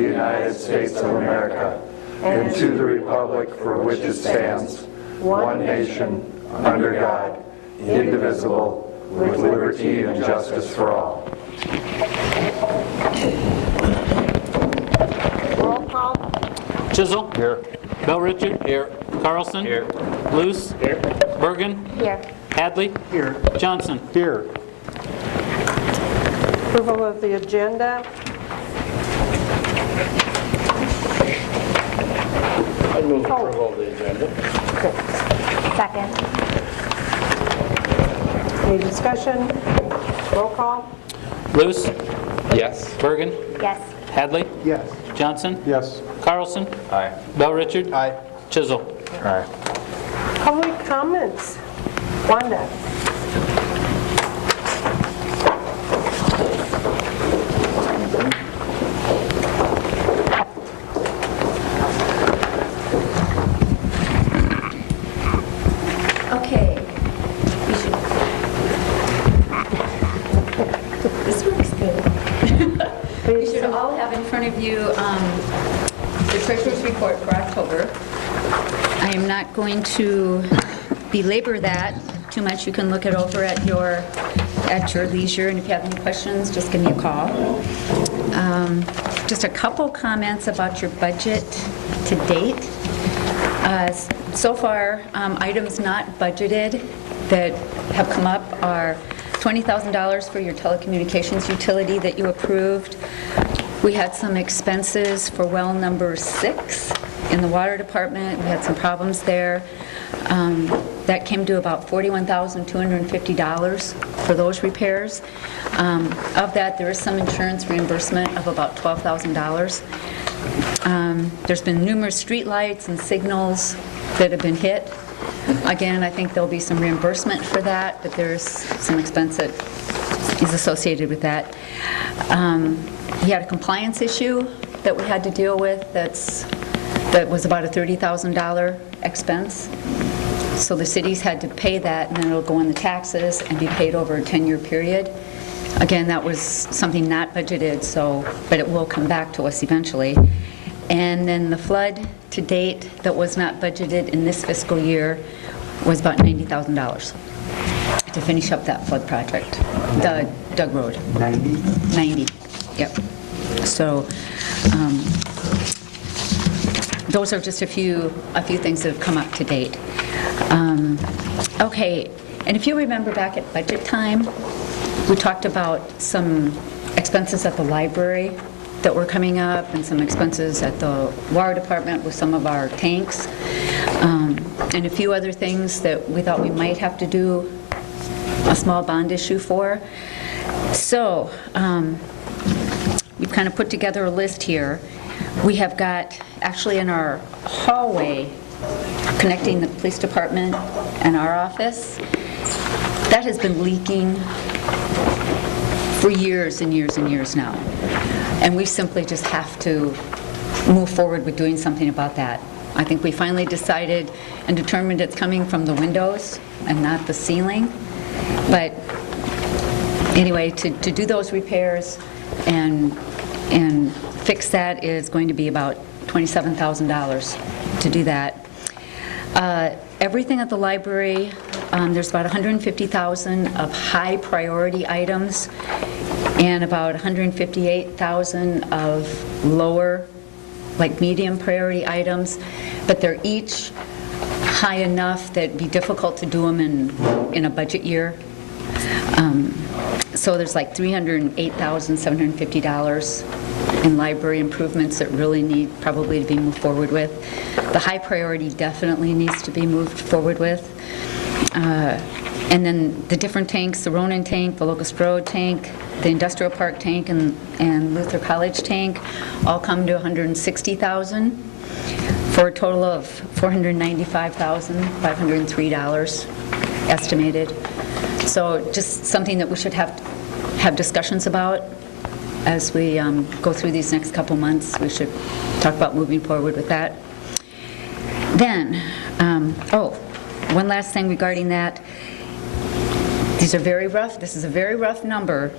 the United States of America and to the republic for which it stands, one nation, under God, indivisible, with liberty and justice for all. Roll call. Chisel. Here. Bell Richard. Here. Carlson. Here. Luce. Here. Bergen. Here. Hadley. Here. Johnson. Here. Approval of the agenda. I move approval of the agenda. Second. Any discussion? Roll call. Luce. Yes. Bergen. Yes. Hadley. Yes. Johnson. Yes. Carlson. Aye. Bell Richard. Aye. Chisel. Aye. Public comments. Wanda. Okay. This works good. You should all have in front of you the treasurer's report for October. I am not going to belabor that too much. You can look it over at your leisure, and if you have any questions, just give me a call. Just a couple comments about your budget to date. So far, items not budgeted that have come up are $20,000 for your telecommunications utility that you approved. We had some expenses for well number 6 in the water department. We had some problems there. That came to about $41,250 for those repairs. Of that, there is some insurance reimbursement of about $12,000. There's been numerous street lights and signals that have been hit. Again, I think there'll be some reimbursement for that, but there's some expense that is associated with that. We had a compliance issue that we had to deal with that was about a $30,000 expense. So the cities had to pay that, and then it'll go in the taxes and be paid over a 10-year period. Again, that was something not budgeted, but it will come back to us eventually. And then the flood to date that was not budgeted in this fiscal year was about $90,000 to finish up that flood project, the Doug Road. 90, yep. So those are just a few things that have come up to date. Okay, and if you remember back at budget time, we talked about some expenses at the library that were coming up and some expenses at the water department with some of our tanks, and a few other things that we thought we might have to do a small bond issue for. So we've kind of put together a list here. We have got, actually in our hallway connecting the police department and our office, that has been leaking for years and years and years now. And we simply just have to move forward with doing something about that. I think we finally decided and determined it's coming from the windows and not the ceiling. But anyway, to do those repairs and fix that is going to be about $27,000 to do that. Everything at the library, there's about $150,000 of high priority items and about $158,000 of lower, like medium priority items, but they're each high enough that it'd be difficult to do them in a budget year. So there's like $308,750 in library improvements that really need probably to be moved forward with. The high priority definitely needs to be moved forward with. And then the different tanks, the Ronan tank, the Locust Road tank, the Industrial Park tank, and Luther College tank all come to $160,000 for a total of $495,503 estimated. So just something that we should have discussions about as we go through these next couple months. We should talk about moving forward with that. Then, one last thing regarding that. These are very rough. This is a very rough number,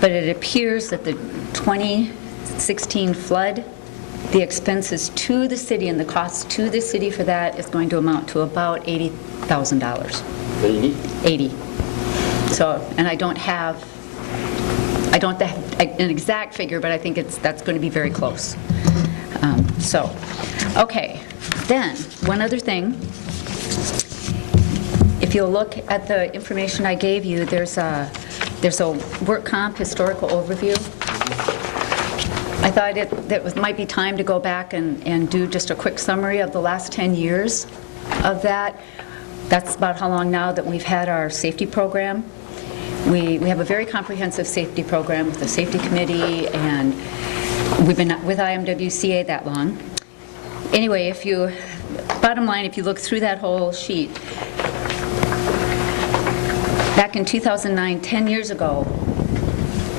but it appears that the 2016 flood the expenses to the city and the cost to the city for that is going to amount to about $80,000. 80. So, and I don't have an exact figure, but I think that's going to be very close. Okay. Then, one other thing. If you'll look at the information I gave you, there's a work comp historical overview. I thought that might be time to go back and do just a quick summary of the last 10 years of that. That's about how long now that we've had our safety program. We have a very comprehensive safety program with the safety committee, and we've been with IMWCA that long. Anyway, bottom line, if you look through that whole sheet, back in 2009, 10 years ago,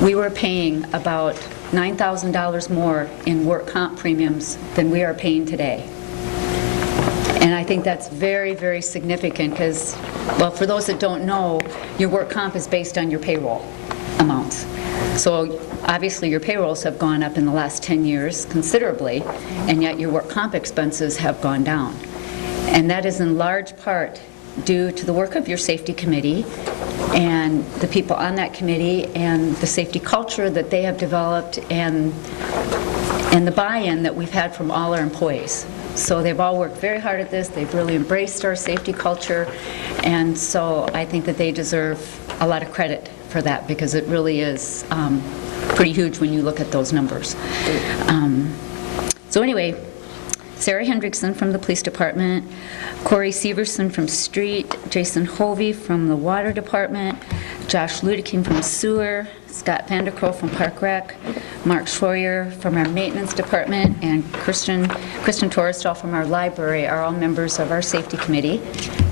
we were paying about $9,000 more in work comp premiums than we are paying today. And I think that's very, very significant because, well, for those that don't know, your work comp is based on your payroll amounts. So obviously your payrolls have gone up in the last 10 years considerably, and yet your work comp expenses have gone down. And that is in large part due to the work of your safety committee and the people on that committee and the safety culture that they have developed and the buy-in that we've had from all our employees. So they've all worked very hard at this. They've really embraced our safety culture, and so I think that they deserve a lot of credit for that because it really is pretty huge when you look at those numbers. So anyway, Sarah Hendrickson from the police department, Corey Severson from street, Jason Hovey from the water department, Josh Ludeking from sewer, Scott Vanderkrow from Park Rec, Mark Schroyer from our maintenance department, and Kristen Torrestal from our library are all members of our safety committee.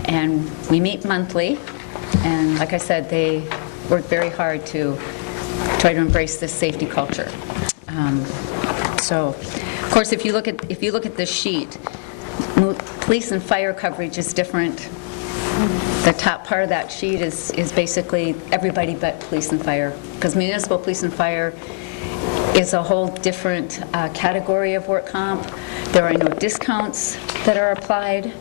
And we meet monthly, and like I said, they work very hard to try to embrace this safety culture. So, of course, if you look at this sheet, police and fire coverage is different. The top part of that sheet is basically everybody but police and fire, because municipal police and fire is a whole different category of work comp. There are no discounts that are applied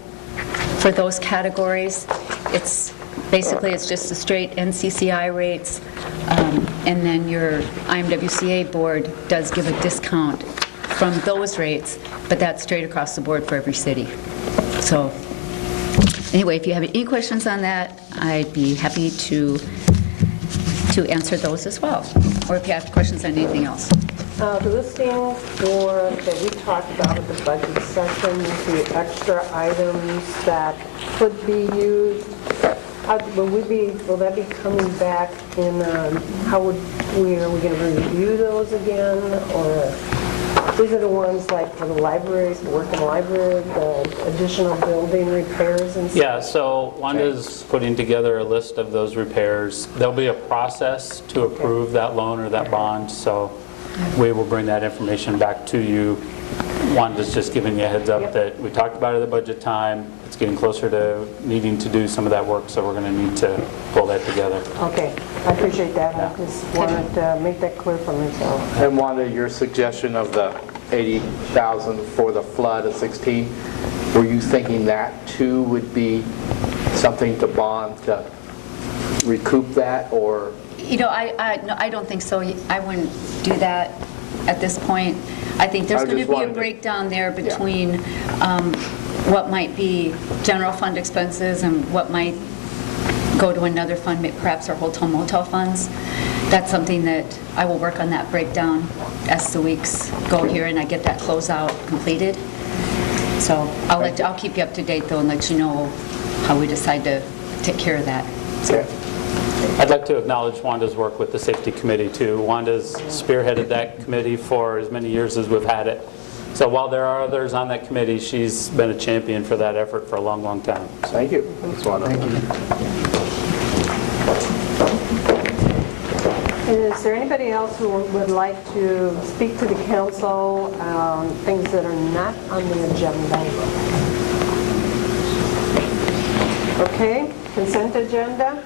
for those categories. It's just the straight NCCI rates, and then your IMWCA board does give a discount from those rates, but that's straight across the board for every city. So anyway, if you have any questions on that, I'd be happy to answer those as well, or if you have questions on anything else. The listing that we talked about at the budget session, the extra items that could be used, will that be coming back in, are we going to review those again, or these are the ones like for the libraries, work in the library, the additional building repairs and stuff? Yeah, so Wanda's putting together a list of those repairs. There'll be a process to approve that loan or that bond, so we will bring that information back to you. Wanda's just giving you a heads up that we talked about it at the budget time. It's getting closer to needing to do some of that work, so we're going to need to pull that together. Okay, I appreciate that. I just wanted to make that clear for myself. And Wanda, your suggestion of the $80,000 for the flood of 16, were you thinking that too would be something to bond to recoup that, or? You know, no, I don't think so. I wouldn't do that at this point. I think there's going to be a breakdown there between what might be general fund expenses and what might go to another fund, perhaps our hotel motel funds. That's something that I will work on, that breakdown as the weeks go here and I get that closeout completed. So I'll keep you up to date though and let you know how we decide to take care of that. Okay. I'd like to acknowledge Wanda's work with the safety committee too. Wanda's spearheaded that committee for as many years as we've had it. So while there are others on that committee, she's been a champion for that effort for a long, long time. Thank you. Thanks, Wanda. Is there anybody else who would like to speak to the council on things that are not on the agenda? Okay, consent agenda.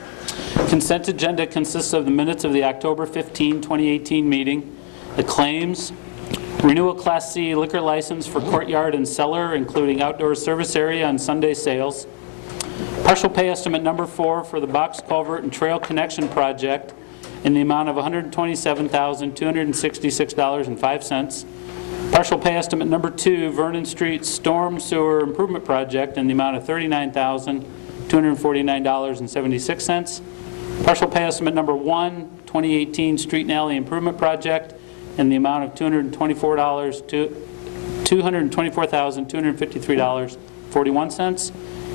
Consent agenda consists of the minutes of the October 15, 2018 meeting, the claims, Renewal Class C liquor license for courtyard and cellar, including outdoor service area and Sunday sales. Partial pay estimate number 4 for the box culvert and trail connection project in the amount of $127,266.05. Partial pay estimate number 2, Vernon Street Storm Sewer Improvement Project in the amount of $39,249.76. Partial pay estimate number 1, 2018 Street and Alley Improvement Project in the amount of $224,253.41.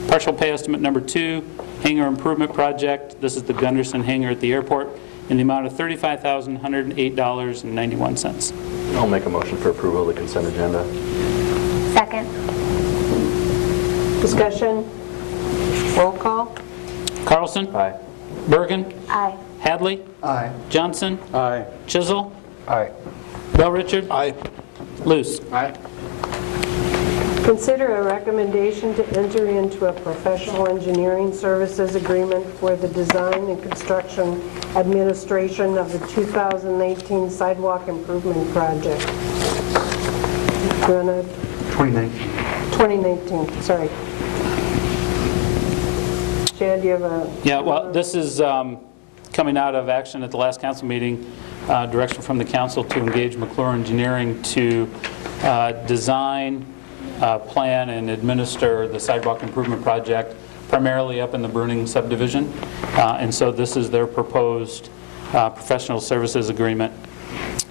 Partial pay estimate number 2, Hangar Improvement Project. This is the Gunderson Hangar at the airport in the amount of $35,108.91. I'll make a motion for approval of the consent agenda. Second. Discussion? Roll call? Carlson? Aye. Bergen? Aye. Hadley? Aye. Johnson? Aye. Chisel? Aye. Bell Richard? Aye. Luce? Aye. Consider a recommendation to enter into a professional engineering services agreement for the design and construction administration of the 2018 sidewalk improvement project. 2019, sorry. Chad, do you have a... Yeah, well, this is coming out of action at the last council meeting, direction from the council to engage McClure Engineering to design, plan, and administer the sidewalk improvement project, primarily up in the Bruning subdivision. And so this is their proposed professional services agreement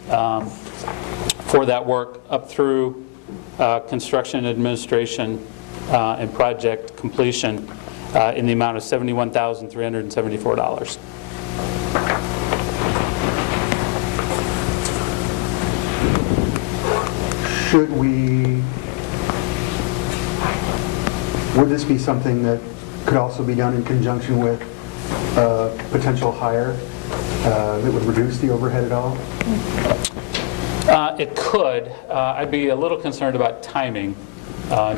for that work up through construction administration and project completion in the amount of $71,374. Would this be something that could also be done in conjunction with a potential hire that would reduce the overhead at all? It could. I'd be a little concerned about timing,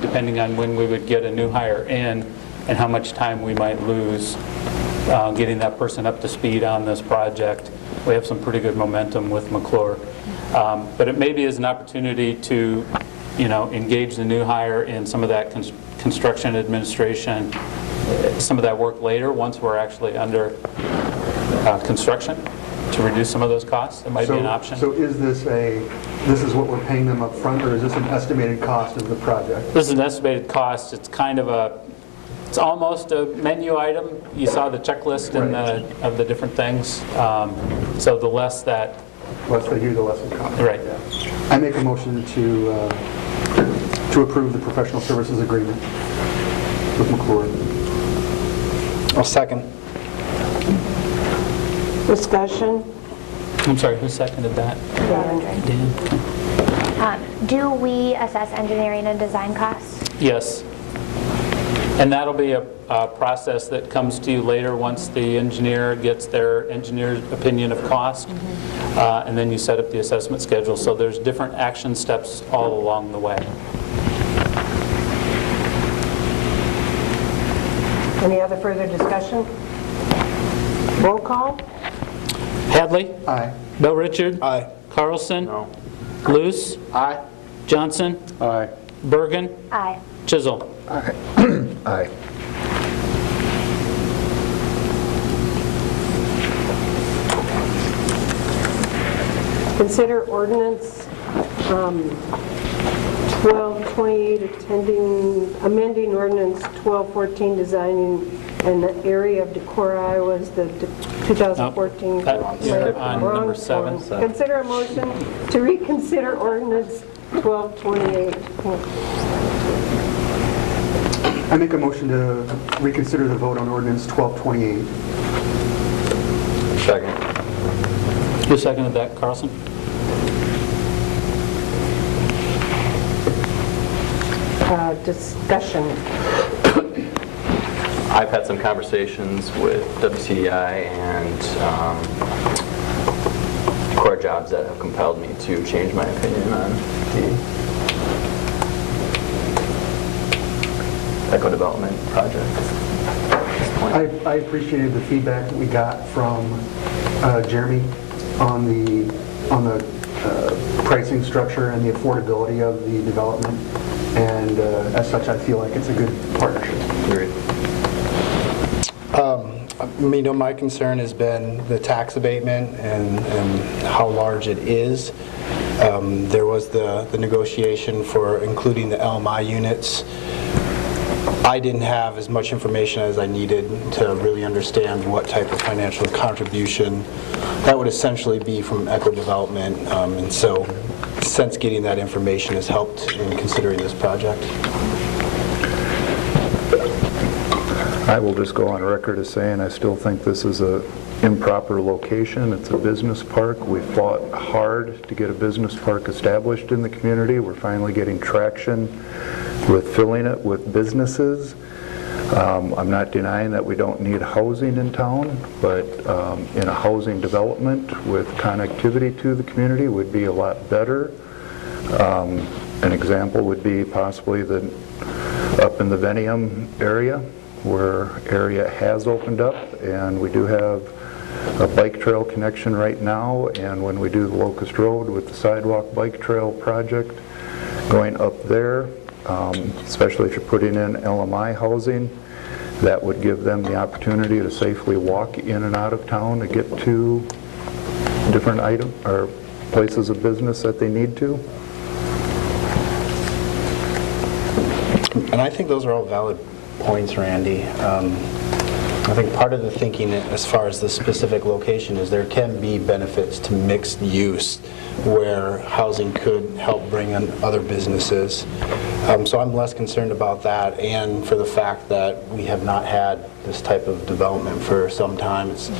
depending on when we would get a new hire in and how much time we might lose getting that person up to speed on this project. We have some pretty good momentum with McClure. But it maybe is an opportunity to, engage the new hire in some of that construction administration, some of that work later once we're actually under construction to reduce some of those costs. It might be an option. So is this what we're paying them up front, or is this an estimated cost of the project? This is an estimated cost. It's kind of it's almost a menu item. You saw the checklist of the different things. So the less that... Less they do, the less it costs. Right. Yeah. I make a motion to approve the professional services agreement with McClure. I'll second. Discussion? I'm sorry, who seconded that? Dan? Do we assess engineering and design costs? Yes. And that'll be a process that comes to you later once the engineer gets their engineer's opinion of cost, and then you set up the assessment schedule. So there's different action steps all along the way. Any other further discussion? Roll call? Hadley? Aye. Bell Richard? Aye. Carlson? No. Luce? Aye. Johnson? Aye. Bergen? Aye. Chisel? Aye. Consider ordinance 1228 amending ordinance 1214 designing an area of Decorah, Iowa as the 2014. You're on Wrong number 7. one. Consider a motion to reconsider ordinance 1228. I make a motion to reconsider the vote on ordinance 1228. Second. Who seconded that, Carlson? Discussion. I've had some conversations with WCDI and core jobs that have compelled me to change my opinion on the eco development project at this point. I appreciated the feedback that we got from Jeremy on the pricing structure and the affordability of the development. And as such, I feel like it's a good partnership. Agreed. My concern has been the tax abatement and how large it is. There was the negotiation for including the LMI units. I didn't have as much information as I needed to really understand what type of financial contribution that would essentially be from Echo Development. And so since getting that information has helped in considering this project. I will just go on record as saying I still think this is a improper location. It's a business park. We fought hard to get a business park established in the community. We're finally getting traction with filling it with businesses. I'm not denying that we don't need housing in town, but in a housing development with connectivity to the community would be a lot better. An example would be possibly up in the Venium area, where area has opened up, and we do have a bike trail connection right now, and when we do the Locust Road with the sidewalk bike trail project going up there, especially if you're putting in LMI housing, that would give them the opportunity to safely walk in and out of town to get to different items or places of business that they need to. And I think those are all valid points, Randy. I think part of the thinking as far as the specific location is there can be benefits to mixed use where housing could help bring in other businesses. So I'm less concerned about that, and for the fact that we have not had this type of development for some time. It's,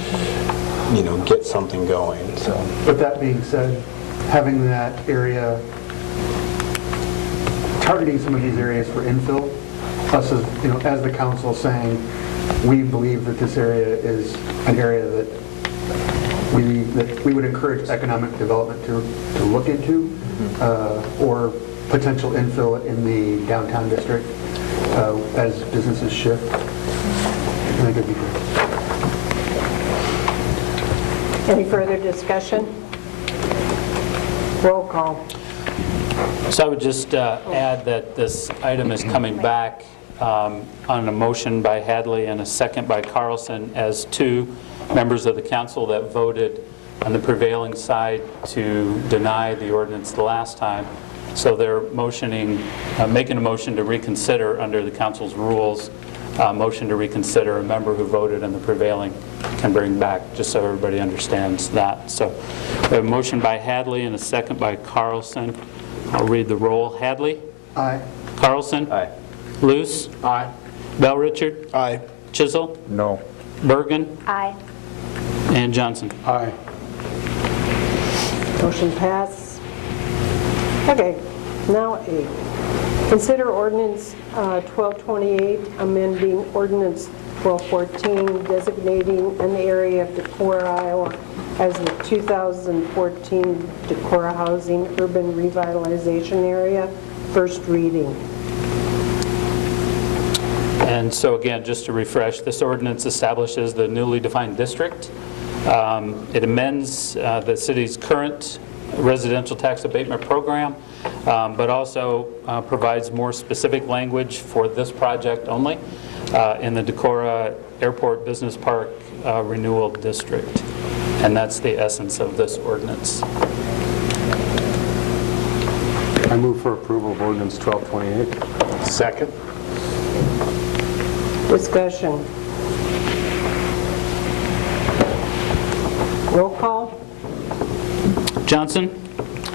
get something going. So. But that being said, having that area, targeting some of these areas for infill, us as the council saying, we believe that this area is an area that we would encourage economic development to look into, or potential infill in the downtown district as businesses shift. I think it'd be good. Any further discussion? Roll call. So I would just add that this item is coming back on a motion by Hadley and a second by Carlson as two members of the council that voted on the prevailing side to deny the ordinance the last time. So they're making a motion to reconsider under the council's rules. Motion to reconsider, a member who voted on the prevailing can bring back, just so everybody understands that. So we have a motion by Hadley and a second by Carlson. I'll read the roll. Hadley? Aye. Carlson? Aye. Luce? Aye. Bell Richard? Aye. Chisel? No. Bergen? Aye. And Johnson? Aye. Motion pass. Okay, now 8. Consider ordinance 1228, amending ordinance 1214, designating an area of Decorah, Iowa as the 2014 Decorah Housing Urban Revitalization Area. First reading. And so again, just to refresh, this ordinance establishes the newly defined district. It amends the city's current residential tax abatement program, but also provides more specific language for this project only in the Decorah Airport Business Park Renewal District. And that's the essence of this ordinance. I move for approval of ordinance 1228. Second. Discussion. Roll call. Johnson?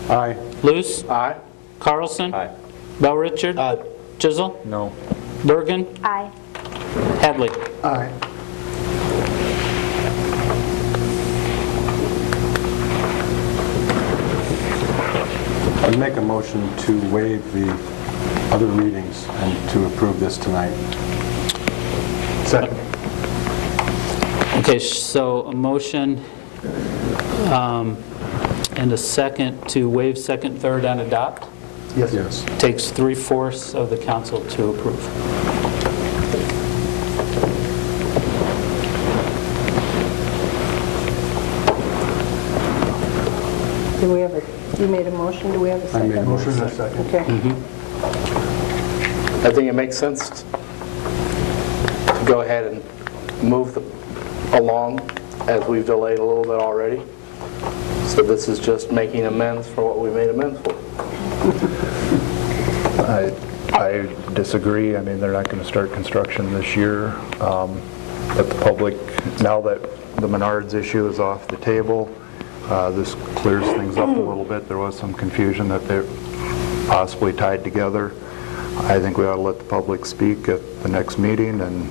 Aye. Luce? Aye. Carlson? Aye. Bell Richard? Aye. Chisel? No. Bergen? Aye. Hadley? Aye. I'd make a motion to waive the other readings and to approve this tonight. Second. Okay, so a motion and a second to waive second, third, and adopt. Yes. Yes. Takes 3/4 of the council to approve. Do we have a, you made a motion, do we have a second? made a Motion and a second. Okay. I think it makes sense to go ahead and move along as we've delayed a little bit already. So this is just making amends for what we made amends for. I disagree. I mean, they're not going to start construction this year. But the public, now that the Menards issue is off the table, this clears things up a little bit. There was some confusion that they're possibly tied together. I think we ought to let the public speak at the next meeting and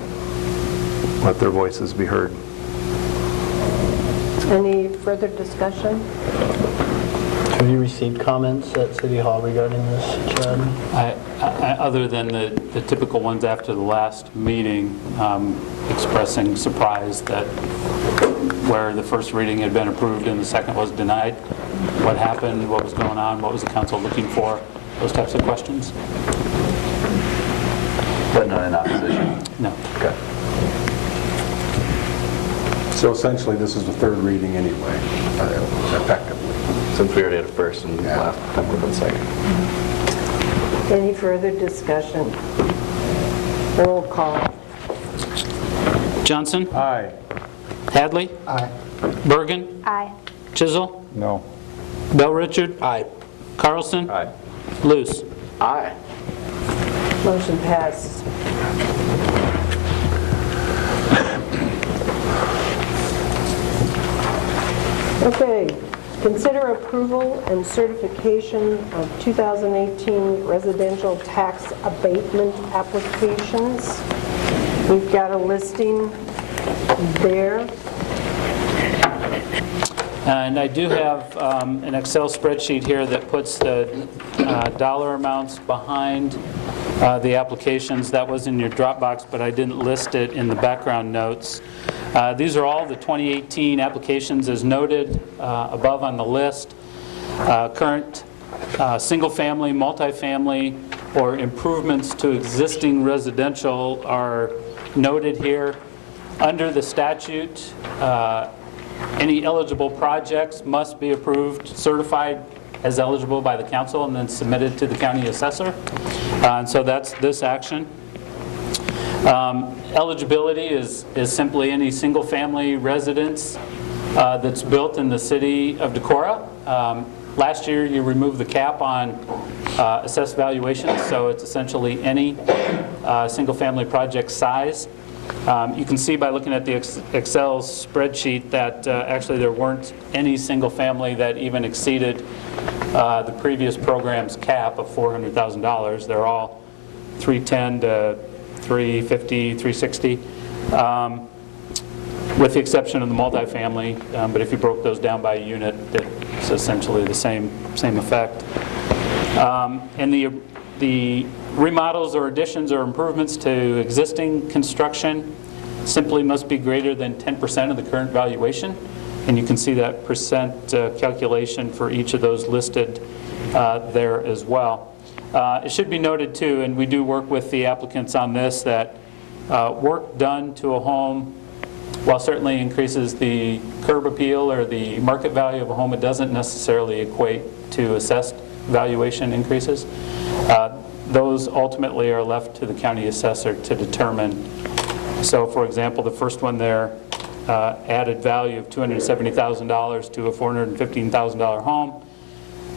let their voices be heard. Any further discussion? Have you received comments at City Hall regarding this, Chad? Other than the typical ones after the last meeting, expressing surprise that where the first reading had been approved and the second was denied, what happened, what was going on, what was the council looking for, those types of questions. But not in opposition? No. Okay. So essentially, this is the third reading anyway, effectively. Since we already had a first and last time with a second. Any further discussion? Roll call. Johnson? Aye. Hadley? Aye. Bergen? Aye. Chisel? No. Bell Richard? Aye. Carlson? Aye. Luce? Aye. Motion passes. Okay, consider approval and certification of 2018 residential tax abatement applications. We've got a listing there. And I do have an Excel spreadsheet here that puts the dollar amounts behind the applications. That was in your Dropbox, but I didn't list it in the background notes. These are all the 2018 applications as noted above on the list. Current single-family, multifamily, or improvements to existing residential are noted here. Under the statute, any eligible projects must be approved, certified as eligible by the council, and then submitted to the county assessor. And so that's this action. Eligibility is simply any single-family residence that's built in the city of Decorah. Last year, you removed the cap on assessed valuations, so it's essentially any single-family project size. You can see by looking at the Excel spreadsheet that actually there weren't any single family that even exceeded the previous program's cap of $400,000. They're all 310 to 350, 360, with the exception of the multifamily. But if you broke those down by unit, it's essentially the same effect. And the remodels or additions or improvements to existing construction simply must be greater than 10% of the current valuation. And you can see that percent calculation for each of those listed there as well. It should be noted too, and we do work with the applicants on this, that work done to a home, while certainly increases the curb appeal or the market value of a home, it doesn't necessarily equate to assessed valuation increases. Those ultimately are left to the county assessor to determine. So for example, the first one there, added value of $270,000 to a $415,000 home.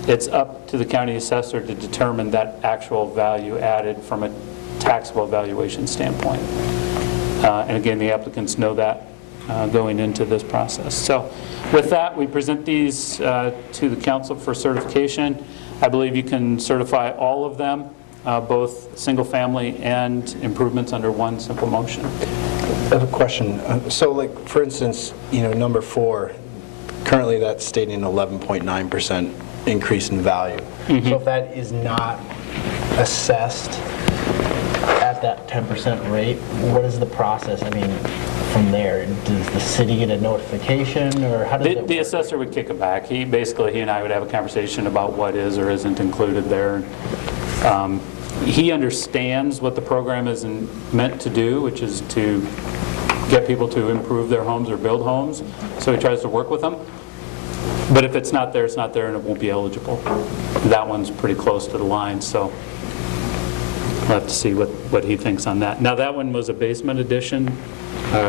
It's up to the county assessor to determine that actual value added from a taxable valuation standpoint. And again, the applicants know that going into this process. So with that, we present these to the council for certification. I believe you can certify all of them, both single family and improvements under one simple motion. I have a question. So like, for instance, number 4, currently that's stating 11.9% increase in value. Mm-hmm. So if that is not assessed at that 10% rate, what is the process? I mean, from there, does the city get a notification, or how does it work? The assessor would kick it back. He and I would have a conversation about what is or isn't included there. He understands what the program is meant to do, which is to get people to improve their homes or build homes. So he tries to work with them. But if it's not there, it's not there, and it won't be eligible. That one's pretty close to the line, so we'll have to see what he thinks on that. Now, that one was a basement addition,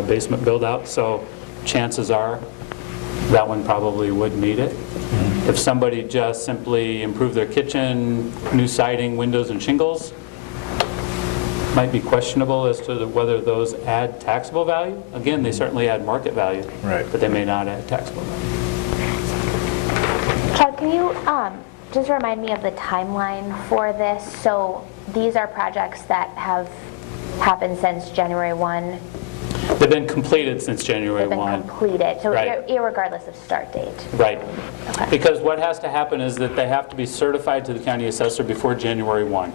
basement build-out, so chances are that one probably would meet it. If somebody just simply improved their kitchen, new siding, windows, and shingles, might be questionable as to whether those add taxable value. Again, they certainly add market value, Right. but they may not add taxable value. Chad, can you just remind me of the timeline for this? So these are projects that have happened since January 1. They've been completed since January They've been 1. completed, so Right. irregardless of start date. Right. Okay. Because what has to happen is that they have to be certified to the county assessor before January 1,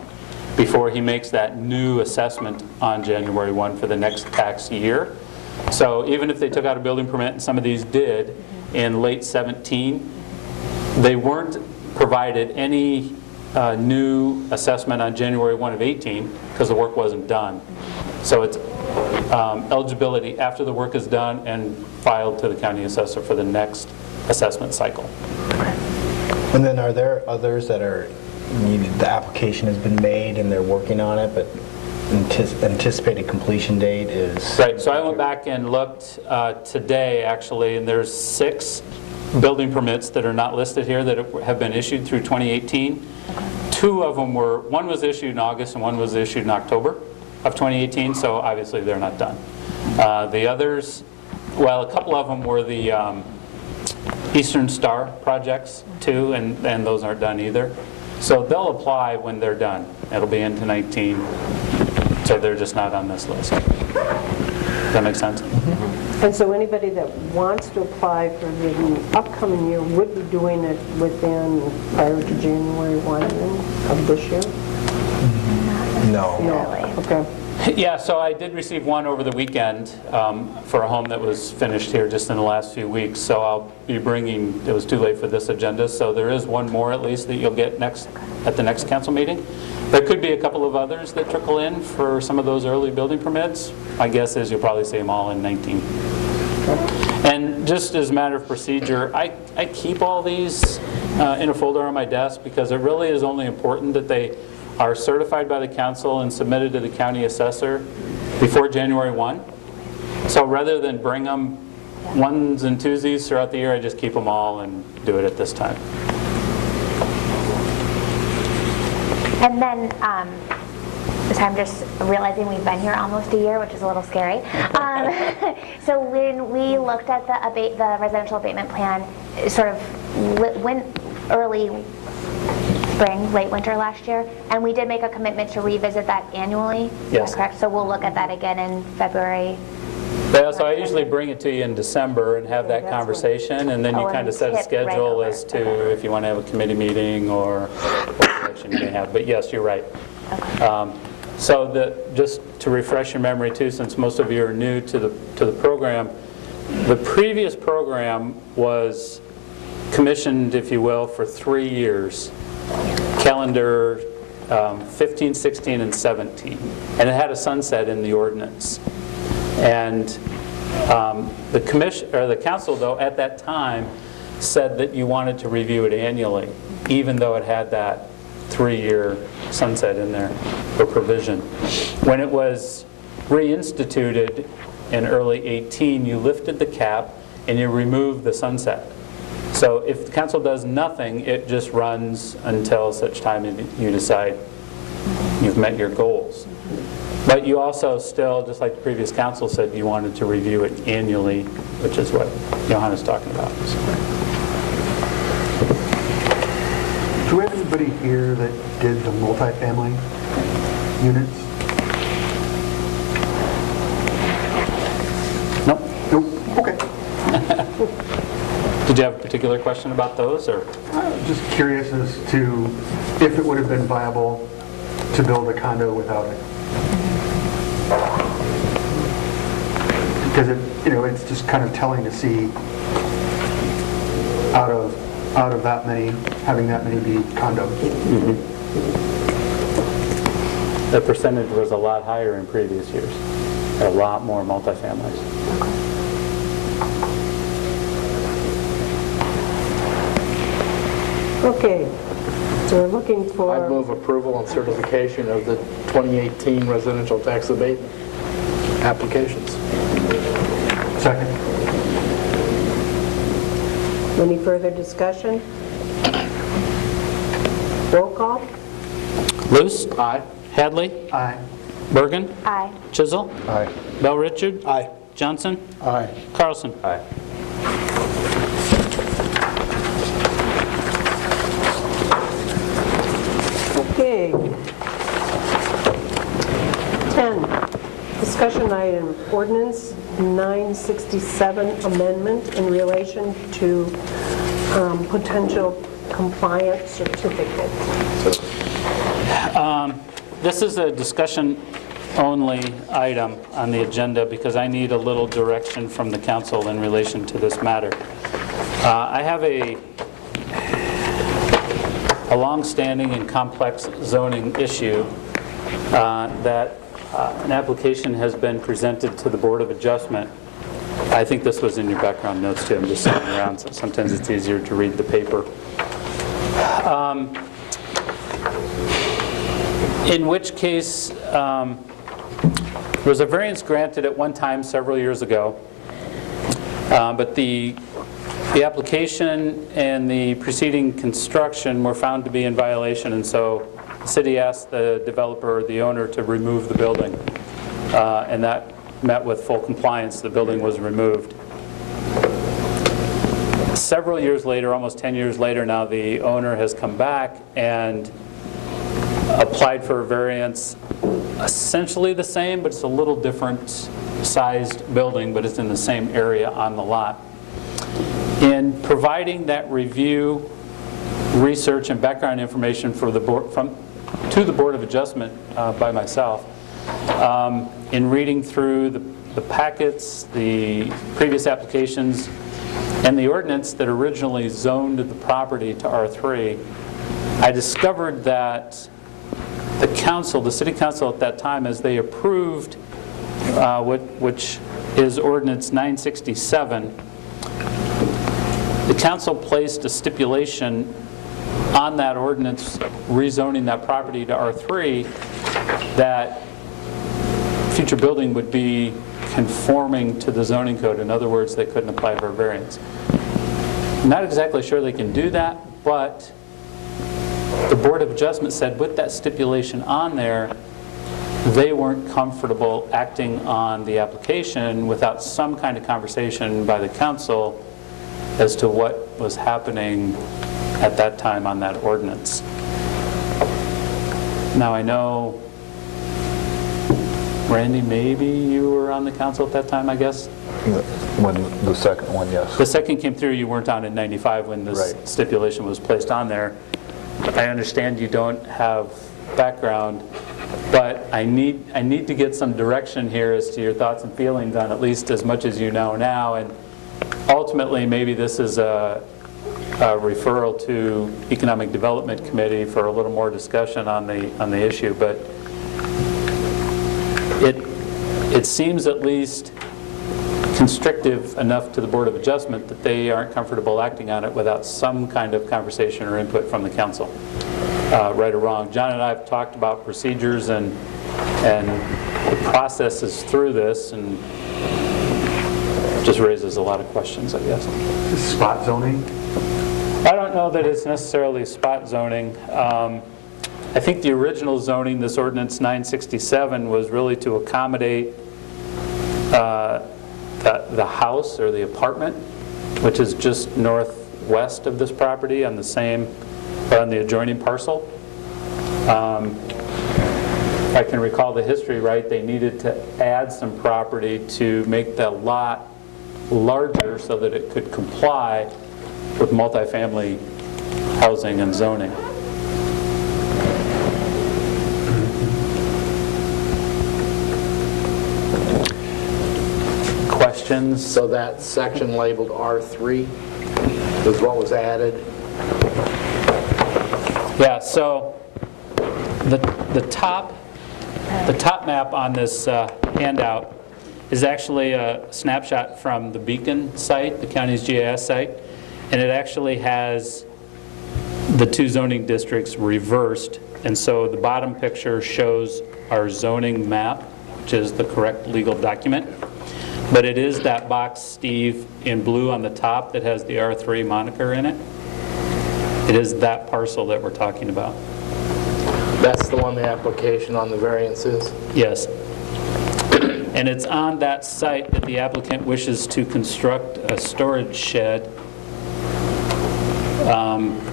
before he makes that new assessment on January 1 for the next tax year. So even if they took out a building permit, and some of these did, in late 17, they weren't provided any new assessment on January 1 of 18 because the work wasn't done. So it's eligibility after the work is done and filed to the county assessor for the next assessment cycle. And then are there others that are needed, the application has been made and they're working on it, but anticipated completion date is? Right, so I went back and looked today, actually, and there's 6 building permits that are not listed here that have been issued through 2018. 2 of them were, one was issued in August and one was issued in October of 2018, so obviously they're not done. The others, well, a couple of them were the Eastern Star projects too, and those aren't done either. So they'll apply when they're done. It'll be into 19, so they're just not on this list. Does that make sense? And so anybody that wants to apply for the upcoming year would be doing it prior to January 1 of this year? No. No. Okay. Yeah, so I did receive one over the weekend for a home that was finished here just in the last few weeks. So I'll be bringing, it was too late for this agenda, so there is one more at least that you'll get at the next council meeting. There could be a couple of others that trickle in for some of those early building permits. My guess is you'll probably see them all in 19. And just as a matter of procedure, I keep all these in a folder on my desk because it really is only important that they are certified by the council and submitted to the county assessor before January 1. So rather than bring them ones and twosies throughout the year, I just keep them all and do it at this time. And then, so I'm just realizing we've been here almost a year, which is a little scary. So when we looked at the residential abatement plan, sort of went early spring, late winter last year, and we did make a commitment to revisit that annually. Yes. Is that correct? So we'll look at that again in February. Yeah, so I usually bring it to you in December and have that conversation, and then you Oh, kind and of set a tip right schedule over. as to if you want to have a committee meeting or what direction you may have. But yes, you're right. So just to refresh your memory too, since most of you are new to the program, the previous program was commissioned, if you will, for 3 years, calendar 15, 16, and 17, and it had a sunset in the ordinance. And the commission or the council, though, at that time said that you wanted to review it annually, even though it had that 3-year sunset in there for provision. When it was reinstituted in early 18, you lifted the cap and you removed the sunset. So if the council does nothing, it just runs until such time you decide you've met your goals. But you also still, just like the previous council said, you wanted to review it annually, which is what Johanna's talking about. Do we have anybody here that did the multifamily units? Nope. Nope. Okay. Did you have a particular question about those, or? Just curious as to if it would have been viable to build a condo without it. Because it's just kind of telling to see out of that many, having that many be condos. The percentage was a lot higher in previous years. A lot more multifamilies. Okay, so we're looking for... I'd move approval and certification of the 2018 residential tax abatement applications. Second. Any further discussion? Roll call? Luce? Aye. Hadley? Aye. Bergen? Aye. Chisel? Aye. Bell Richard? Aye. Johnson? Aye. Carlson? Aye. Okay. 10, discussion item, ordinance 967 amendment in relation to potential compliance certificate. This is a discussion-only item on the agenda because I need a little direction from the council in relation to this matter. I have a long-standing and complex zoning issue that an application has been presented to the Board of Adjustment. I think this was in your background notes too. I'm just sitting around, so sometimes it's easier to read the paper. In which case, there was a variance granted at one time several years ago, but the application and the preceding construction were found to be in violation, and so the city asked the developer or the owner to remove the building, and that met with full compliance. The building was removed. Several years later, almost 10 years later now, the owner has come back and applied for a variance, essentially the same, but it's a little different sized building, but it's in the same area on the lot. In providing that review, research, and background information for the board, to the Board of Adjustment by myself, in reading through the packets, the previous applications, and the ordinance that originally zoned the property to R3, I discovered that the council, the city council at that time, as they approved, which is ordinance 967, the council placed a stipulation on that ordinance rezoning that property to R3 that future building would be conforming to the zoning code. In other words, they couldn't apply for a variance. I'm not exactly sure they can do that, but the Board of Adjustment said with that stipulation on there, they weren't comfortable acting on the application without some kind of conversation by the council as to what was happening at that time on that ordinance. Now I know, Randy, maybe you were on the council at that time, I guess? When the second one, yes. The second came through, you weren't on in 95 when this Right. stipulation was placed on there. I understand you don't have background, but I need to get some direction here as to your thoughts and feelings on at least as much as you know now, and ultimately maybe this is a referral to Economic Development Committee for a little more discussion on the issue, but it seems at least constrictive enough to the Board of Adjustment that they aren't comfortable acting on it without some kind of conversation or input from the council, right or wrong. John and I have talked about procedures and the processes through this, and it just raises a lot of questions, I guess. Spot zoning? I don't know that it's necessarily spot zoning. I think the original zoning, this ordinance 967, was really to accommodate the house or the apartment, which is just northwest of this property on the adjoining parcel. If I can recall the history right, they needed to add some property to make the lot larger so that it could comply with multifamily housing and zoning. Questions? So that section labeled R3 is what was added? Yeah, so the top map on this handout is actually a snapshot from the Beacon site, the county's GIS site, and it actually has the two zoning districts reversed, and so the bottom picture shows our zoning map, which is the correct legal document, but it is that box, Steve, in blue on the top that has the R3 moniker in it. It is that parcel that we're talking about. That's the one, the application on the variances? Yes. And it's on that site that the applicant wishes to construct a storage shed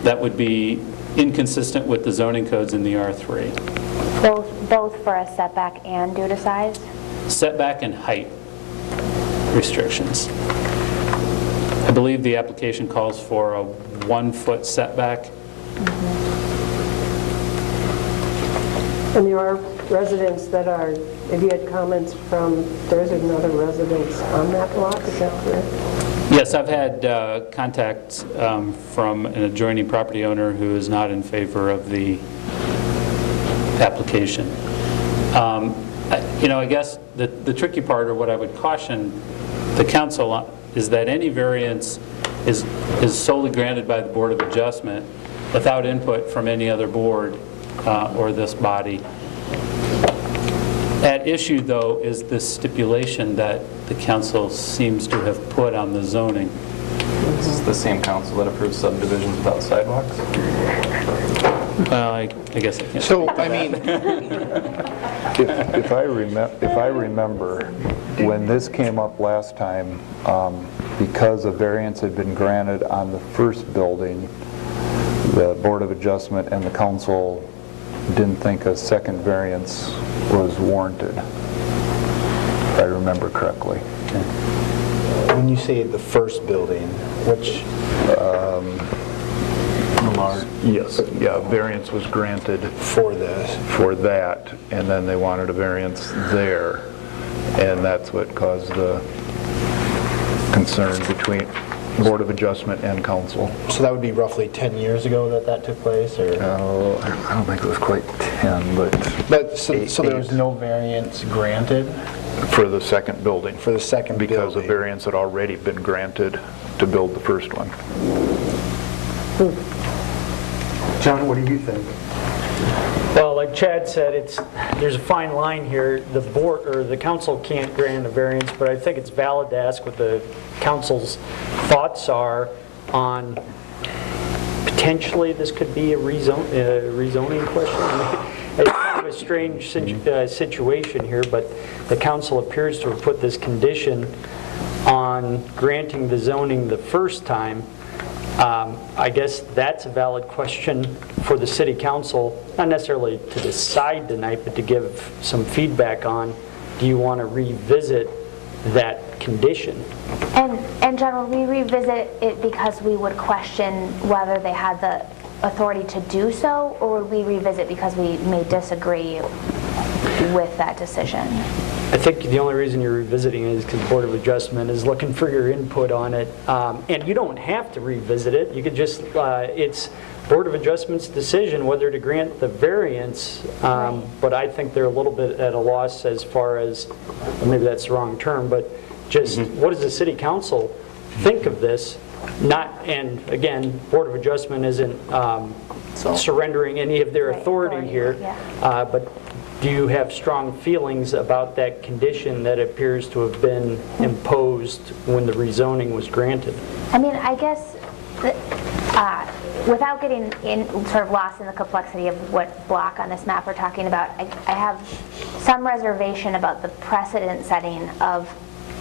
that would be inconsistent with the zoning codes in the R3. Both for a setback and due to size? Setback and height restrictions. I believe the application calls for a 1-foot setback. And there are residents that are, have you had comments from, there's another residence on that block, is that correct? Yes, I've had contact from an adjoining property owner who is not in favor of the application. I guess the tricky part, or what I would caution the council on, is that any variance is solely granted by the Board of Adjustment without input from any other board or this body. At issue, though, is this stipulation that the council seems to have put on the zoning. This is the same council that approves subdivisions without sidewalks? Well, I guess I can't. So, I mean, If I remember, when this came up last time, because a variance had been granted on the first building, the Board of Adjustment and the council didn't think a second variance was warranted, if I remember correctly. when you say the first building, which, Yes, yeah, variance was granted for this? for that, and then they wanted a variance there, and that's what caused the concern between Board of Adjustment and council. So that would be roughly 10 years ago that that took place, or? I don't think it was quite 10, But, so there was no variance granted for the second building. for the second building? Because a variance had already been granted to build the first one. John, what do you think? Well, like Chad said, there's a fine line here. The board or the council can't grant a variance, but I think it's valid to ask what the council's thoughts are on potentially this could be a rezoning question. I mean, it's kind of a strange situation here, but the council appears to have put this condition on granting the zoning the first time. I guess that's a valid question for the city council, not necessarily to decide tonight, but to give some feedback on, do you want to revisit that condition? And John, would we revisit it because we would question whether they had the authority to do so, or would we revisit because we may disagree with that decision? I think the only reason you're revisiting it is because the Board of Adjustment is looking for your input on it. And you don't have to revisit it. You could just, it's Board of Adjustment's decision whether to grant the variance. But I think they're a little bit at a loss as far as, or maybe that's the wrong term, but just what does the city council think of this? And again, Board of Adjustment isn't surrendering any of their authority here. But do you have strong feelings about that condition that appears to have been imposed when the rezoning was granted? I mean, I guess, without getting sort of lost in the complexity of what block on this map we're talking about, I have some reservation about the precedent setting of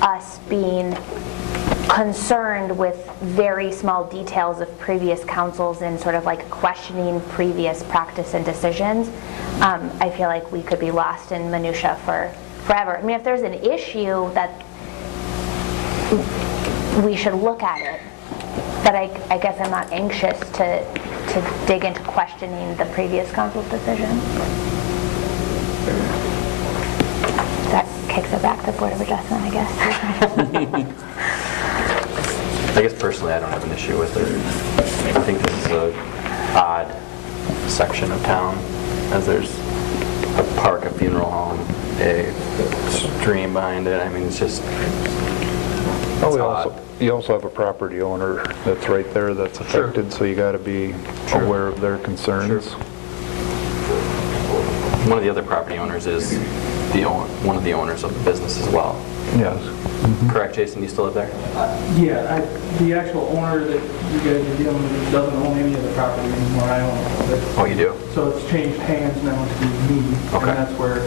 us being concerned with very small details of previous councils and sort of like questioning previous practice and decisions. I feel like we could be lost in minutia for forever. I mean, if there's an issue that we should look at it, but I guess I'm not anxious to dig into questioning the previous council's decision. That kicks it back to the Board of Adjustment, I guess. I guess personally I don't have an issue with it. I think this is a odd section of town, as there's a park, a funeral home, a stream behind it. I mean, it's just Oh, you also have a property owner that's right there that's affected, so you got to be aware of their concerns. One of the other property owners is one of the owners of the business as well. Yes. Correct, Jason? You still live there? Yeah, the actual owner that you guys are dealing with doesn't own any of the property anymore. I own all of it. Oh, you do? So it's changed hands now to me. Okay. And that's where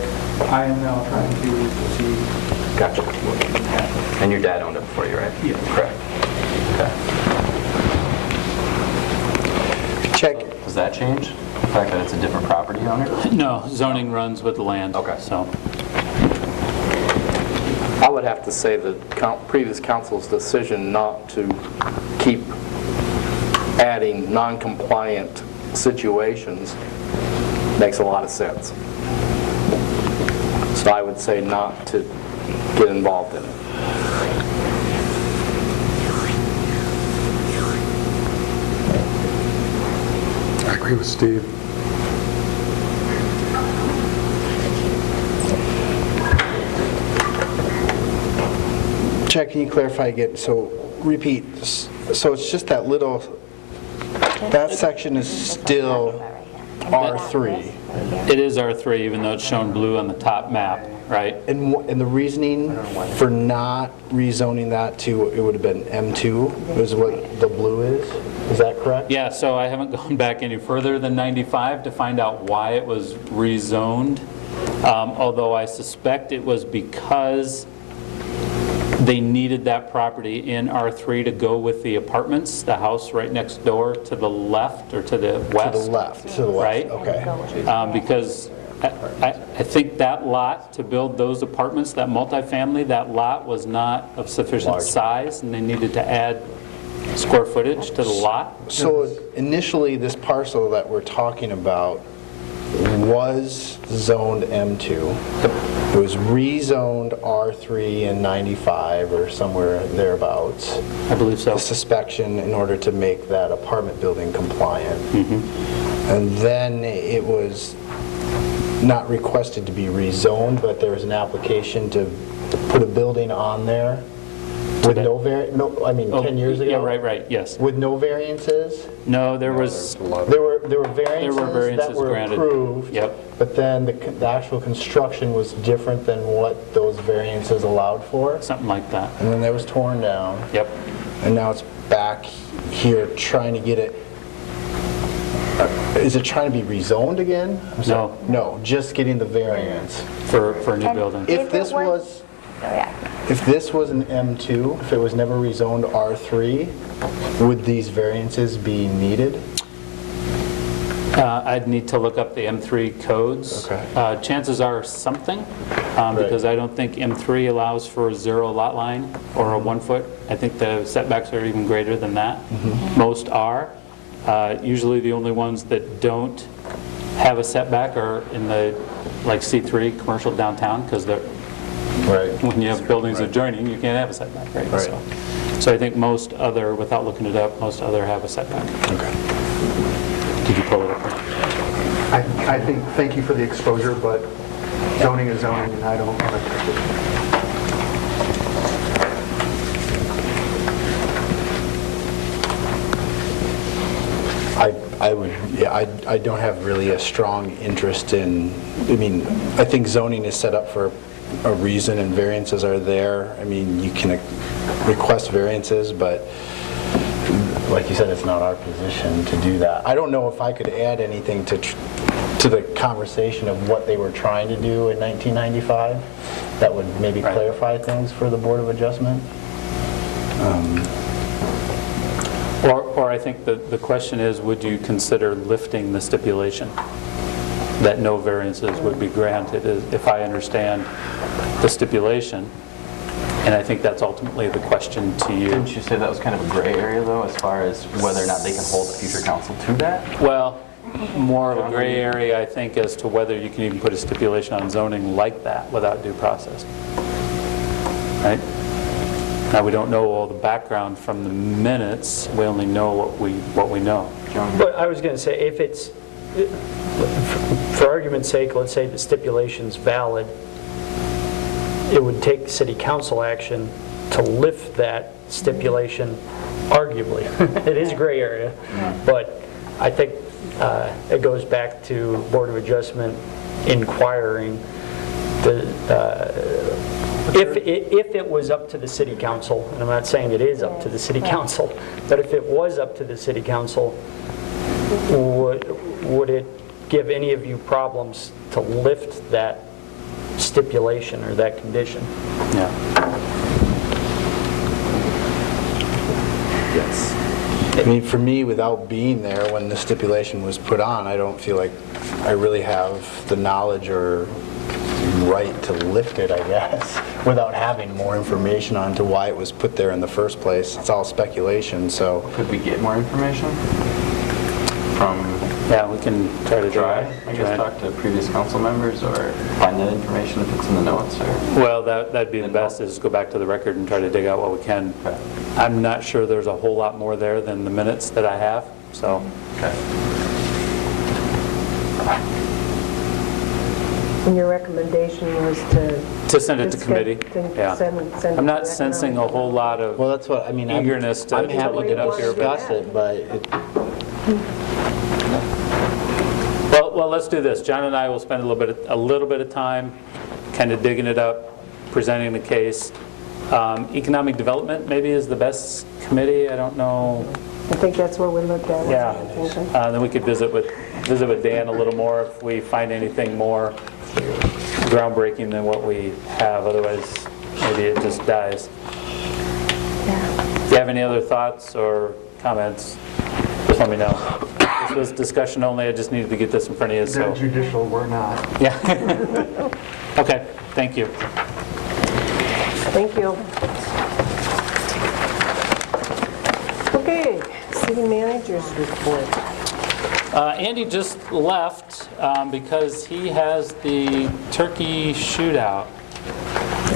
I am now trying to see. Gotcha. And your dad owned it before you, right? Yeah. Correct. Okay. Check. Does that change? The fact that it's a different property owner? No, zoning runs with the land. Okay. So, I would have to say the previous council's decision not to keep adding non-compliant situations makes a lot of sense. So I would say not to get involved in it. I agree with Steve. Jack, can you clarify again? So, repeat, so it's just that little, that section is still R3? it is R3, even though it's shown blue on the top map, right? And the reasoning for not rezoning that to, it would have been M2, is what the blue is that correct? Yeah, so I haven't gone back any further than 95 to find out why it was rezoned, although I suspect it was because they needed that property in R3 to go with the apartments, the house right next door to the left or to the west. To the left, right? Okay. Because I think that lot, to build those apartments, that multifamily, that lot was not of sufficient size, and they needed to add square footage to the lot. So initially, this parcel that we're talking about was zoned M2. It was rezoned R3 in 95 or somewhere thereabouts. I believe so. The suspension in order to make that apartment building compliant. And then it was not requested to be rezoned, but there was an application to put a building on there with no 10 years ago? Yeah, right, yes. With no variances? No, there was, There were variances that were granted. approved. Yep. But then the actual construction was different than what those variances allowed for. Something like that. And then that was torn down. Yep. And now it's back here trying to get it. Is it trying to be rezoned again? I'm sorry. No, just getting the variance. For a new building. If this was, if this was an M2, if it was never rezoned R3, would these variances be needed? I'd need to look up the M3 codes. Okay. Chances are something, because I don't think M3 allows for a 0 lot line or a 1 foot. I think the setbacks are even greater than that. Most are. Usually the only ones that don't have a setback are in the, like C3, commercial downtown, because when you have buildings adjoining, you can't have a setback, right? So I think most other, without looking it up, most other have a setback. Okay. Did you pull it up? I think, thank you for the exposure, but zoning is zoning, and I don't want to touch it. I don't have really a strong interest in, I think zoning is set up for a reason and variances are there. You can request variances, but like you said, it's not our position to do that. I don't know if I could add anything to the conversation of what they were trying to do in 1995 that would maybe clarify things for the Board of Adjustment. Or I think the question is, would you consider lifting the stipulation that no variances would be granted, if I understand the stipulation? And I think that's ultimately the question to you. Didn't you say that was kind of a gray area, though, as far as whether or not they can hold a future council to that? Well, more of a gray area, I think, as to whether you can even put a stipulation on zoning like that without due process. Right? Now, we don't know all the background from the minutes. We only know what we know. But I was going to say, if it's, for argument's sake, let's say the stipulation's valid, it would take city council action to lift that stipulation, arguably. It is a gray area, but I think it goes back to Board of Adjustment inquiring if it was up to the city council, and I'm not saying it is up to the city council, but if it was up to the city council, would it give any of you problems to lift that stipulation or that condition? Yeah. Yes. I mean, for me, without being there when the stipulation was put on, I don't feel like I really have the knowledge or right to lift it, I guess, without having more information on to why it was put there in the first place. It's all speculation, so. Could we get more information from Yeah, we can try to Dry? I guess talk to previous council members or find that information if it's in the notes or? Well, that'd be the best, is go back to the record and try to dig out what we can. Okay. I'm not sure there's a whole lot more there than the minutes that I have, so. Okay. And your recommendation was To send it to Just committee, send yeah. it I'm not to sensing a whole lot of Well, that's what, I mean, eagerness to I'm happy look it up to here. but- discuss it, but Well, let's do this. John and I will spend a little bit of time kind of digging it up, presenting the case. Economic development maybe is the best committee. I don't know. I think that's where we looked at. Yeah. Then we could visit with Dan a little more if we find anything more groundbreaking than what we have. Otherwise, maybe it just dies. If you have any other thoughts or comments, just let me know. This was discussion only. I just needed to get this in front of you. They're So judicial, we're not. yeah. Okay. Thank you. Thank you. Okay, city manager's report. Andy just left because he has the turkey shootout.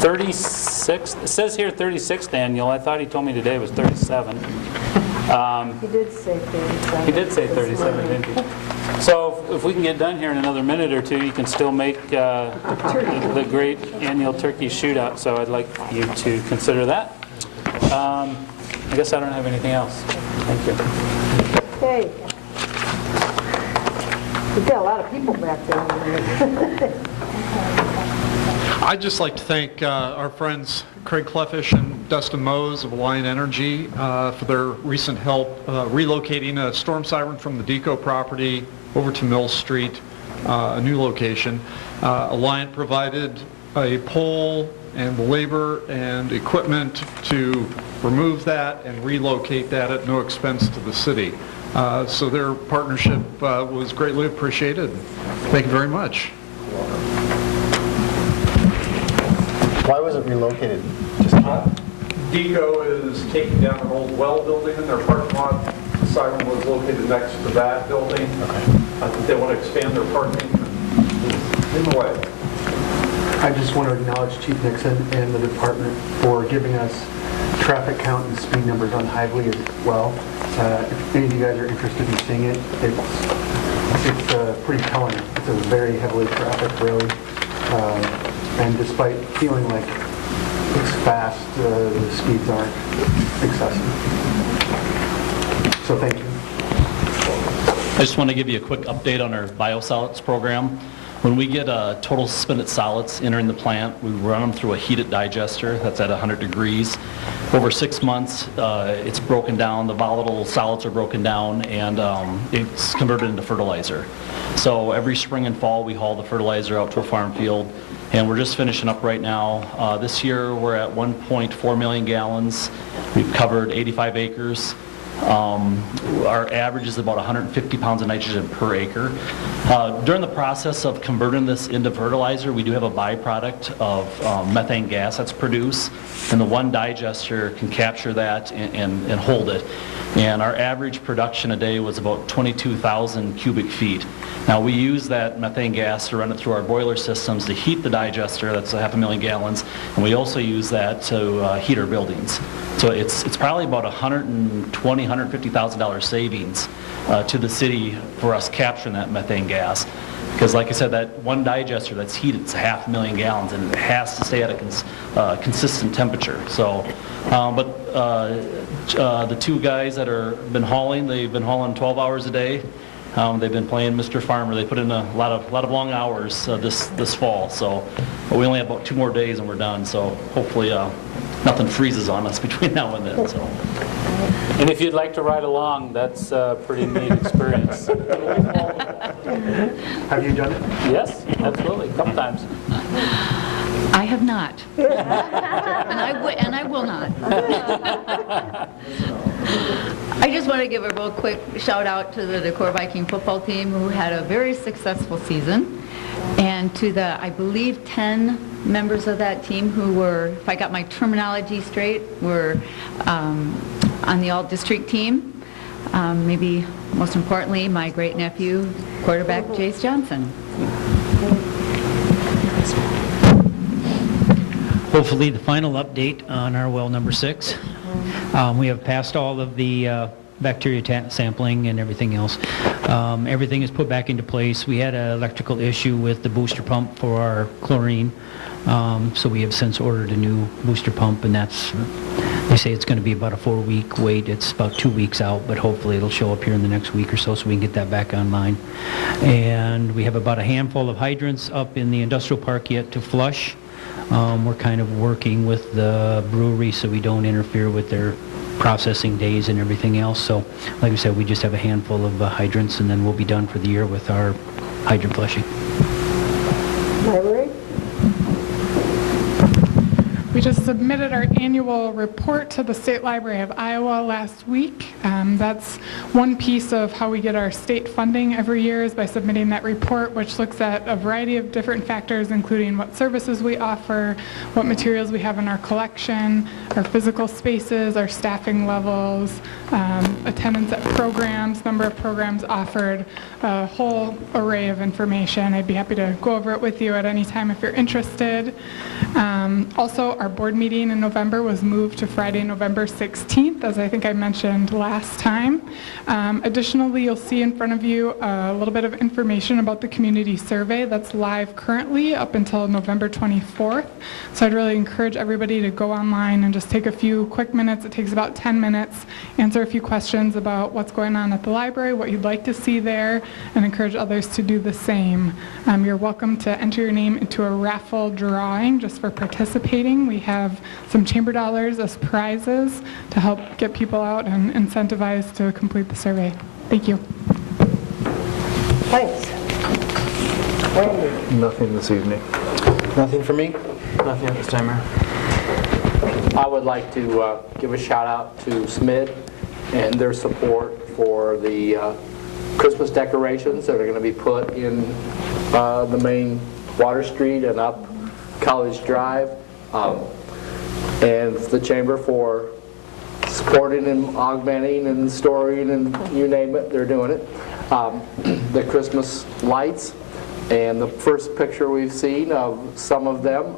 36, it says here 36th annual. I thought he told me today it was 37. He did say 37. He did say 37, didn't he? So if we can get done here in another minute or two, you can still make the great annual turkey shootout. So I'd like you to consider that. I guess I don't have anything else. Thank you. Okay. We've got a lot of people back there. I'd just like to thank our friends Craig Cleffish and Dustin Mose of Alliant Energy for their recent help relocating a storm siren from the Decorah property over to Mill Street, a new location. Alliant provided a pole and the labor and equipment to remove that and relocate that at no expense to the city. So their partnership was greatly appreciated. Thank you very much. why was it relocated? Deco is taking down an old well building in their parking lot. The siren was located next to that building. I think they want to expand their parking in the way. I just want to acknowledge Chief Nixon and the department for giving us traffic count and speed numbers on Hively as well. If any of you guys are interested in seeing it, it's pretty telling. It's a very heavily trafficked road, and despite feeling like it's fast, the speeds aren't excessive. So thank you. I just want to give you a quick update on our biosolids program. When we get total suspended solids entering the plant, we run them through a heated digester that's at 100 degrees. Over 6 months, it's broken down, the volatile solids are broken down, and it's converted into fertilizer. So every spring and fall, we haul the fertilizer out to a farm field, and we're just finishing up right now. This year, we're at 1.4 million gallons. We've covered 85 acres. Our average is about 150 pounds of nitrogen per acre. During the process of converting this into fertilizer, we do have a byproduct of methane gas that's produced, and the one digester can capture that and hold it. And our average production a day was about 22,000 cubic feet. Now we use that methane gas to run it through our boiler systems to heat the digester, that's 500,000 gallons, and we also use that to heat our buildings. So it's probably about 120, $150,000 savings to the city for us capturing that methane gas. Because like I said, that one digester that's heated, it's 500,000 gallons, and it has to stay at a consistent temperature. So, the two guys that been hauling, they've been hauling 12 hours a day. They've been playing Mr. Farmer. They put in a lot of long hours this fall. So, but we only have about 2 more days and we're done. So hopefully nothing freezes on us between now and then. So. And if you'd like to ride along, that's a pretty neat experience. Have you done it? Yes, absolutely, a couple times. I have not. And I will not. I just want to give a real quick shout out to the Decorah Viking football team who had a very successful season, and to the, I believe, 10 members of that team who were, if I got my terminology straight, were on the all-district team. Maybe most importantly, my great-nephew, quarterback Jace Johnson. Hopefully the final update on our well number 6. We have passed all of the bacteria sampling and everything else. Everything is put back into place. We had an electrical issue with the booster pump for our chlorine, so we have since ordered a new booster pump, and they say it's going to be about a 4-week wait. It's about 2 weeks out, but hopefully it'll show up here in the next week or so we can get that back online. And we have about a handful of hydrants up in the industrial park yet to flush. We're kind of working with the brewery so we don't interfere with their processing days and everything else. So, like I said, we just have a handful of hydrants, and then we'll be done for the year with our hydrant flushing. Library? We just submitted our annual report to the State Library of Iowa last week. That's one piece of how we get our state funding every year, is by submitting that report, which looks at a variety of different factors, including what services we offer, what materials we have in our collection, our physical spaces, our staffing levels, attendance at programs, number of programs offered, a whole array of information. I'd be happy to go over it with you at any time if you're interested. Also, our board meeting in November was moved to Friday, November 16th, as I think I mentioned last time. Additionally, you'll see in front of you a little bit of information about the community survey that's live currently up until November 24th. So I'd really encourage everybody to go online and just take a few quick minutes. It takes about 10 minutes, answer a few questions about what's going on at the library, what you'd like to see there, and encourage others to do the same. You're welcome to enter your name into a raffle drawing just for participating. We have some chamber dollars as prizes to help get people out and incentivize to complete the survey. Thank you. Thanks. Randy? Nothing this evening. Nothing for me? Nothing at this time, Mayor. I would like to give a shout out to SMID and their support for the Christmas decorations that are going to be put in the main Water Street and up College Drive, and the Chamber for supporting and augmenting and storing and you name it, they're doing it. The Christmas lights, and the first picture we've seen of some of them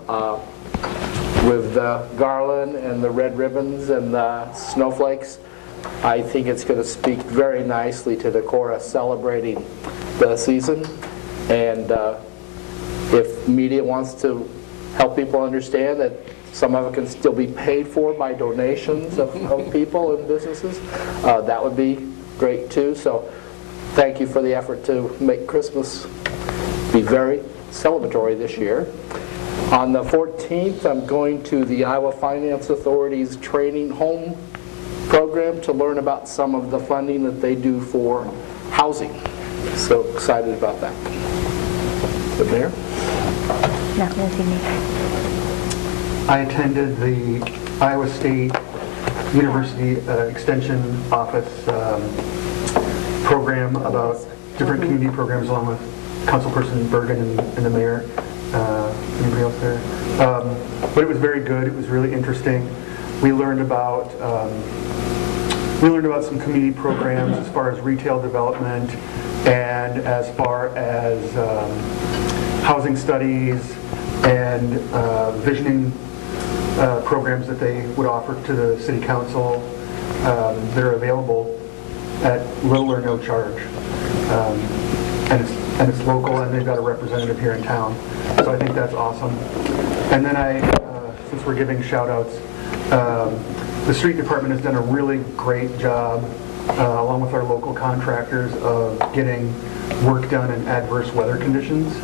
with the garland and the red ribbons and the snowflakes. I think it's going to speak very nicely to Decorah celebrating the season, and if media wants to help people understand that some of it can still be paid for by donations of people and businesses, that would be great too. So thank you for the effort to make Christmas be very celebratory this year. On the 14th, I'm going to the Iowa Finance Authority's training home program to learn about some of the funding that they do for housing. So excited about that. The Mayor? Not this evening. I attended the Iowa State University Extension Office program about different community programs, along with Councilperson Bergen and the Mayor. Anybody else there? But it was very good. It was really interesting. We learned about some community programs as far as retail development and as far as housing studies and visioning programs that they would offer to the city council that are available at little or no charge. And it's local, and they've got a representative here in town. So I think that's awesome. And then since we're giving shout outs, the street department has done a really great job, along with our local contractors, of getting work done in adverse weather conditions.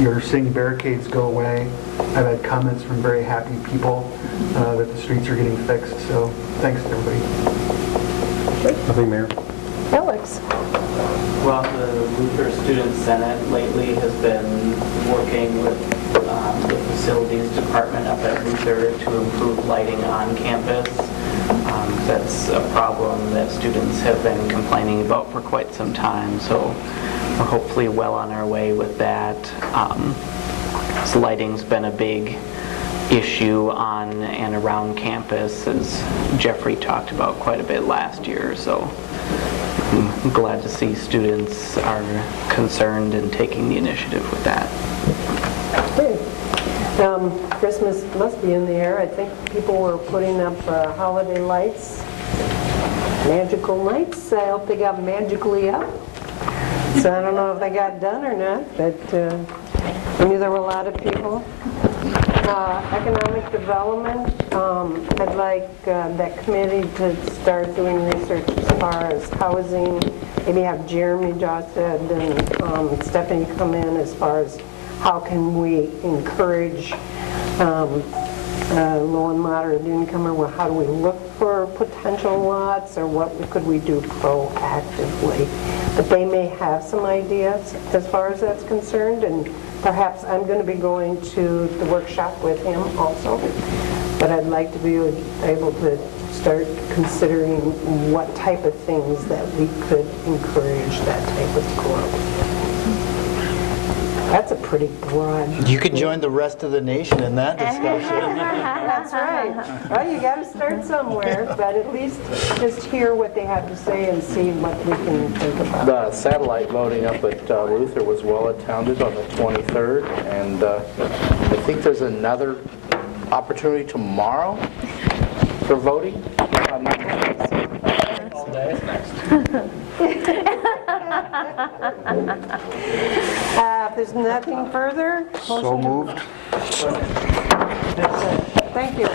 You're seeing barricades go away. I've had comments from very happy people that the streets are getting fixed. So thanks to everybody. Nothing, Mayor. Alex? Well, the Luther Student Senate lately has been working with the facilities department up at Luther to improve lighting on campus. That's a problem that students have been complaining about for quite some time, so we're hopefully well on our way with that. So lighting's been a big issue on and around campus, as Jeffrey talked about quite a bit last year, so I'm glad to see students are concerned and taking the initiative with that. Good. Christmas must be in the air. I think people were putting up holiday lights, magical lights. I hope they got magically up. So I don't know if they got done or not, but I knew there were a lot of people. Economic development, I'd like that committee to start doing research as far as housing, maybe have Jeremy Josted and Stephanie come in as far as how can we encourage low and moderate income, or how do we look for potential lots, or what could we do proactively. But they may have some ideas as far as that's concerned, and perhaps I'm going to be going to the workshop with him also, but I'd like to be able to start considering what type of things that we could encourage that type of growth. That's a pretty broad... You could join the rest of the nation in that discussion. That's right. Well, you got to start somewhere, but at least just hear what they have to say and see what we can think about. The satellite voting up at Luther was well attended on the 23rd, and I think there's another opportunity tomorrow for voting. I'm not all day. If there's nothing further, So moved. thank you.